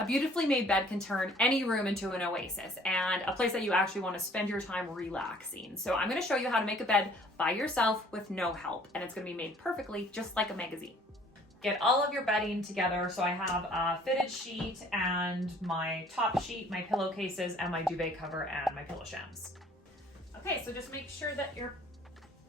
A beautifully made bed can turn any room into an oasis and a place that you actually want to spend your time relaxing. So I'm going to show you how to make a bed by yourself with no help, and it's going to be made perfectly just like a magazine. Get all of your bedding together. So I have a fitted sheet and my top sheet, my pillowcases, and my duvet cover and my pillow shams. Okay, so just make sure that your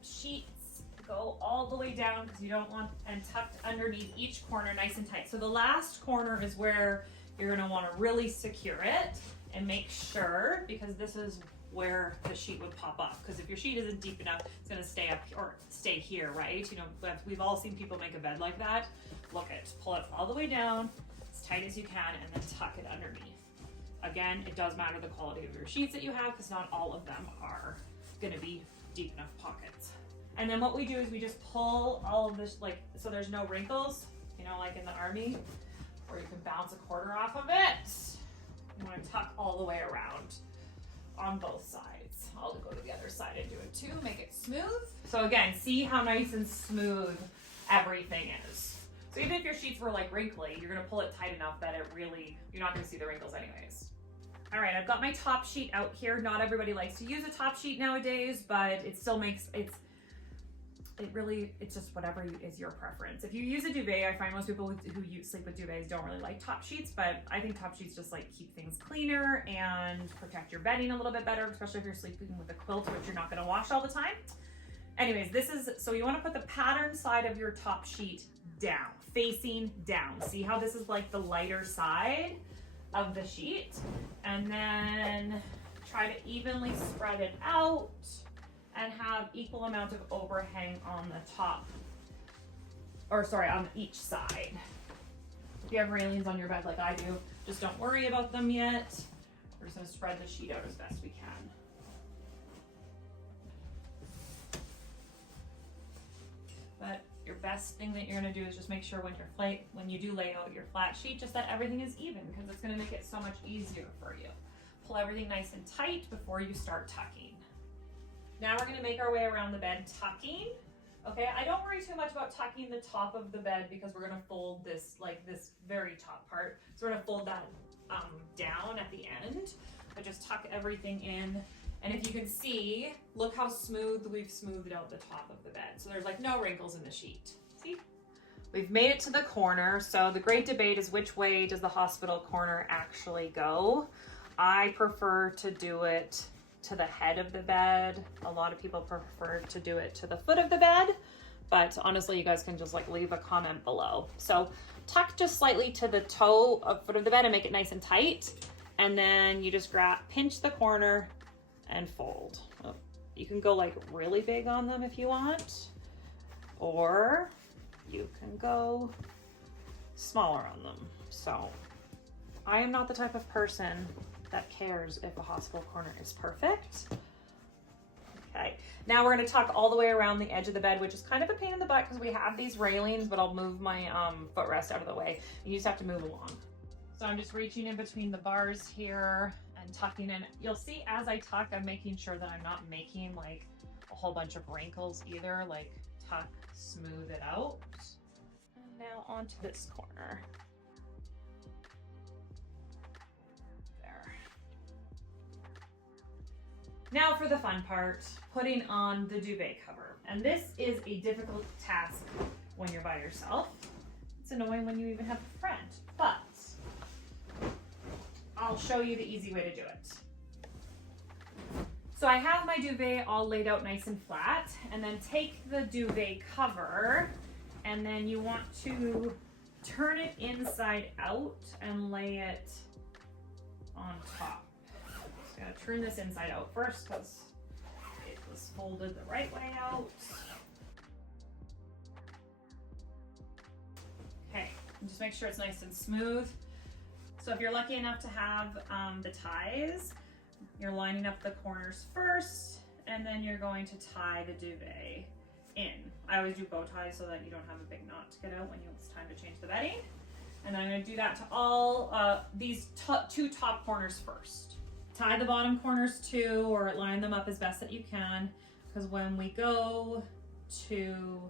sheets go all the way down because you don't want, and tucked underneath each corner nice and tight. So the last corner is where you're going to want to really secure it and make sure, because this is where the sheet would pop up, because if your sheet isn't deep enough, it's going to stay up or stay here, right? You know, we've all seen people make a bed like that. Look it, pull it all the way down as tight as you can and then tuck it underneath. Again, it does matter the quality of your sheets that you have, because not all of them are going to be deep enough pockets. And then what we do is we just pull all of this, like, so there's no wrinkles, you know, like in the army, or you can bounce a quarter off of it. You want to tuck all the way around on both sides. I'll go to the other side and do it too, make it smooth. So again, see how nice and smooth everything is. So even if your sheets were like wrinkly, you're gonna pull it tight enough that it really, you're not gonna see the wrinkles anyways. All right, I've got my top sheet out here. Not everybody likes to use a top sheet nowadays, but it still makes, it's just whatever is your preference. If you use a duvet, I find most people who sleep with duvets don't really like top sheets, but I think top sheets just like keep things cleaner and protect your bedding a little bit better, especially if you're sleeping with a quilt, which you're not gonna wash all the time. Anyways, so you wanna put the pattern side of your top sheet down, facing down. See how this is like the lighter side of the sheet? And then try to evenly spread it out and have equal amount of overhang on the top, or sorry, on each side. If you have railings on your bed like I do, just don't worry about them yet. We're just gonna spread the sheet out as best we can. But your best thing that you're gonna do is just make sure when you do lay out your flat sheet, just that everything is even, because it's gonna make it so much easier for you. Pull everything nice and tight before you start tucking. Now we're gonna make our way around the bed tucking. Okay, I don't worry too much about tucking the top of the bed because we're gonna fold this, like this very top part. So we're gonna fold that down at the end, but just tuck everything in. And if you can see, look how smooth we've smoothed out the top of the bed. So there's like no wrinkles in the sheet. See? We've made it to the corner. So the great debate is, which way does the hospital corner actually go? I prefer to do it to the head of the bed. A lot of people prefer to do it to the foot of the bed, but honestly, you guys can just like leave a comment below. So tuck just slightly to the toe of foot of the bed and make it nice and tight. And then you just pinch the corner and fold. Oh, you can go like really big on them if you want, or you can go smaller on them. So I am not the type of person that cares if a hospital corner is perfect. Okay, now we're gonna tuck all the way around the edge of the bed, which is kind of a pain in the butt because we have these railings, but I'll move my footrest out of the way. You just have to move along. So I'm just reaching in between the bars here and tucking in. You'll see as I tuck, I'm making sure that I'm not making like a whole bunch of wrinkles either. Like tuck, smooth it out. And now onto this corner. Now for the fun part, putting on the duvet cover. And this is a difficult task when you're by yourself. It's annoying when you even have a friend, but I'll show you the easy way to do it. So I have my duvet all laid out nice and flat, and then take the duvet cover, and then you want to turn it inside out and lay it on top. Gotta turn this inside out first because it was folded the right way out. Okay, and just make sure it's nice and smooth. So if you're lucky enough to have the ties, you're lining up the corners first, and then you're going to tie the duvet in. I always do bow ties so that you don't have a big knot to get out when it's time to change the bedding. And I'm gonna do that to all these two top corners first. Tie the bottom corners too, or line them up as best that you can, because when we go to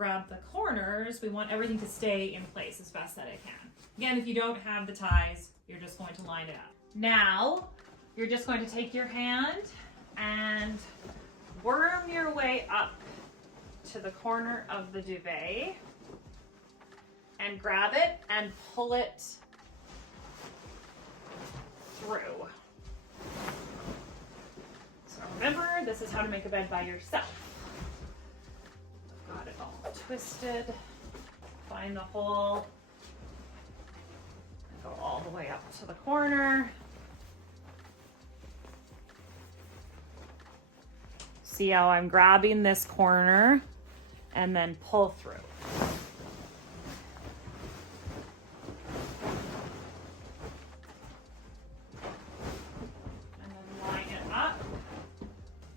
grab the corners, we want everything to stay in place as best that it can. Again, if you don't have the ties, you're just going to line it up. Now, you're just going to take your hand and worm your way up to the corner of the duvet and grab it and pull it through. So remember, this is how to make a bed by yourself. Got it all twisted. Find the hole. Go all the way up to the corner. See how I'm grabbing this corner and then pull through. And then line it up.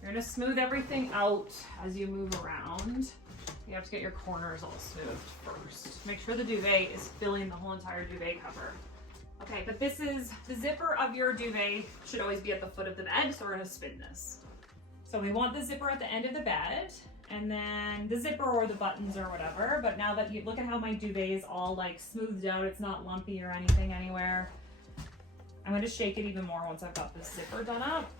You're gonna smooth everything out as you move around. You have to get your corners all smoothed first. Make sure the duvet is filling the whole entire duvet cover. Okay, but this is, the zipper of your duvet should always be at the foot of the bed, so we're gonna spin this. So we want the zipper at the end of the bed, and then the zipper or the buttons or whatever, but now that you look at how my duvet is all like smoothed out, it's not lumpy or anything anywhere. I'm going to shake it even more once I've got the zipper done up.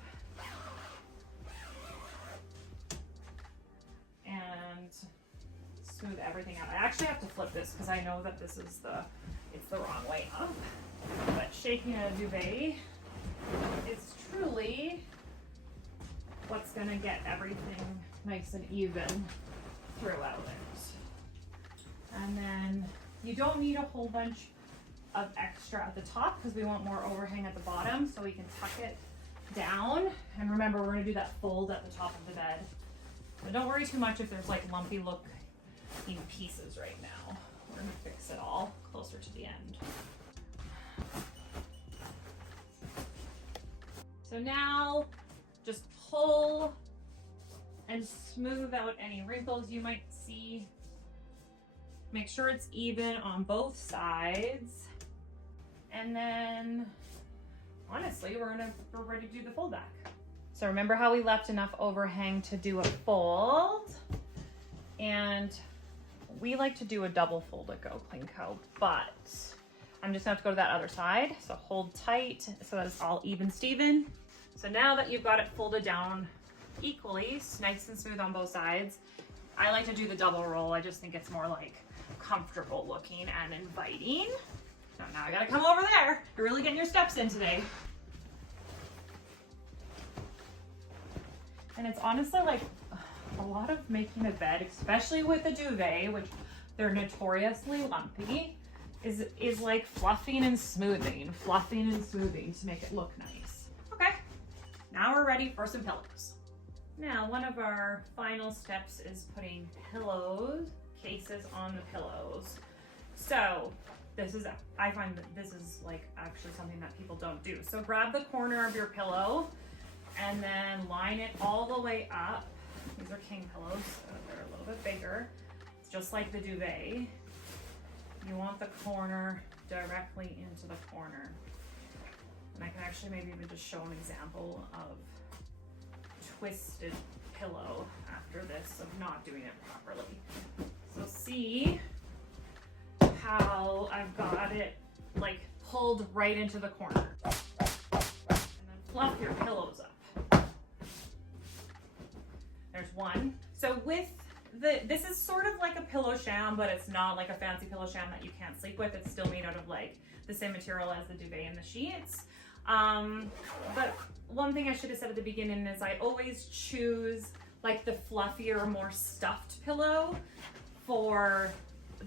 And smooth everything out. I actually have to flip this because I know that this is it's the wrong way up. But shaking a duvet is truly what's gonna get everything nice and even throughout it. And then you don't need a whole bunch of extra at the top because we want more overhang at the bottom, so we can tuck it down. And remember, we're gonna do that fold at the top of the bed. But don't worry too much if there's like lumpy looking pieces right now. We're gonna fix it all closer to the end. So now just pull and smooth out any wrinkles you might see. Make sure it's even on both sides. And then, honestly, we're ready to do the fold back. So remember how we left enough overhang to do a fold? And we like to do a double fold at Go Clean Co, but I'm just gonna have to go to that other side. So hold tight so that it's all even Steven. So now that you've got it folded down equally, nice and smooth on both sides, I like to do the double roll. I just think it's more like comfortable looking and inviting. So now I gotta come over there. You're really getting your steps in today. And it's honestly like a lot of making a bed, especially with a duvet, which they're notoriously lumpy, is like fluffing and smoothing to make it look nice. Okay, now we're ready for some pillows. Now, one of our final steps is putting pillows, cases on the pillows. So I find that this is like actually something that people don't do. So grab the corner of your pillow and then line it all the way up. These are king pillows, so they're a little bit bigger. It's just like the duvet. You want the corner directly into the corner. And I can actually maybe even just show an example of twisted pillow after this of not doing it properly. So see how I've got it like pulled right into the corner. And then fluff your pillows up. There's one. So with this is sort of like a pillow sham, but it's not like a fancy pillow sham that you can't sleep with. It's still made out of like the same material as the duvet and the sheets. But one thing I should have said at the beginning is I always choose like the fluffier, more stuffed pillow for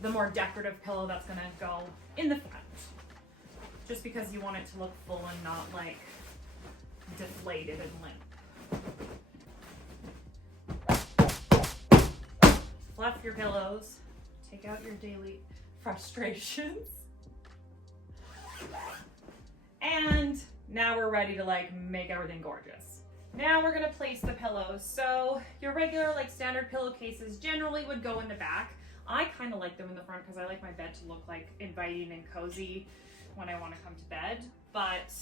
the more decorative pillow that's gonna go in the front. Just because you want it to look full and not like deflated and limp. Fluff your pillows, take out your daily frustrations. And now we're ready to like make everything gorgeous. Now we're gonna place the pillows. So your regular like standard pillowcases generally would go in the back. I kind of like them in the front because I like my bed to look like inviting and cozy when I want to come to bed. But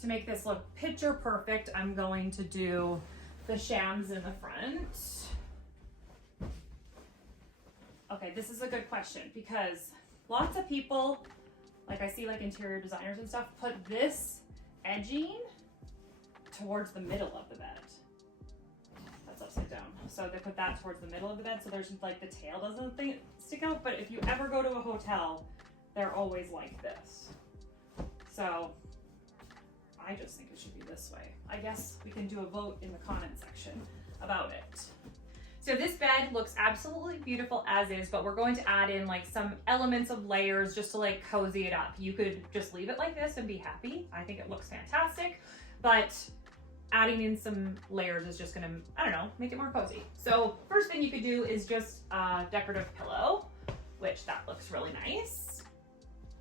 to make this look picture perfect, I'm going to do the shams in the front. Okay, this is a good question because lots of people, like I see like interior designers and stuff, put this edging towards the middle of the bed. That's upside down. So they put that towards the middle of the bed so there's like the tail doesn't stick out. But if you ever go to a hotel, they're always like this. So I just think it should be this way. I guess we can do a vote in the comment section about it. So this bed looks absolutely beautiful as is, but we're going to add in like some elements of layers just to like cozy it up. You could just leave it like this and be happy. I think it looks fantastic, but adding in some layers is just gonna, I don't know, make it more cozy. So first thing you could do is just a decorative pillow, which that looks really nice.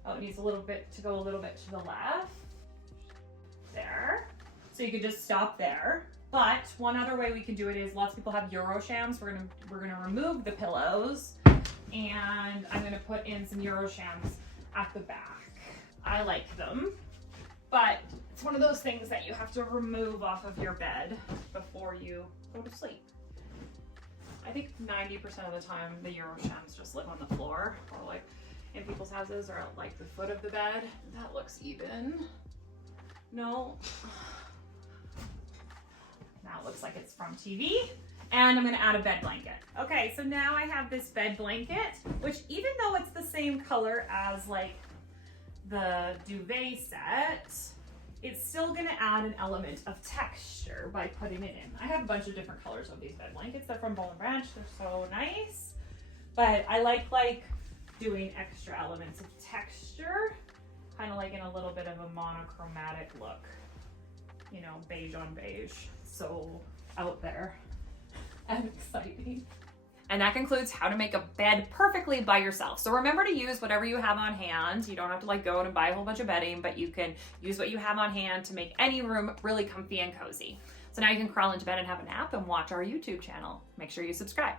Oh, it needs a little bit to go a little bit to the left. There. So you could just stop there. But one other way we can do it is lots of people have Euroshams. We're gonna remove the pillows and I'm gonna put in some Euroshams at the back. I like them, but it's one of those things that you have to remove off of your bed before you go to sleep. I think 90% of the time the Euroshams just live on the floor or like in people's houses or at like the foot of the bed. That looks even. No. Now it looks like it's from TV. And I'm gonna add a bed blanket. Okay, so now I have this bed blanket, which even though it's the same color as like the duvet set, it's still gonna add an element of texture by putting it in. I have a bunch of different colors of these bed blankets. They're from Boll & Branch, they're so nice. But I like doing extra elements of texture, kind of like in a little bit of a monochromatic look. You know, beige on beige. So out there and exciting. And that concludes how to make a bed perfectly by yourself. So remember to use whatever you have on hand. You don't have to like go out and buy a whole bunch of bedding, but you can use what you have on hand to make any room really comfy and cozy. So now you can crawl into bed and have a nap and watch our YouTube channel. Make sure you subscribe.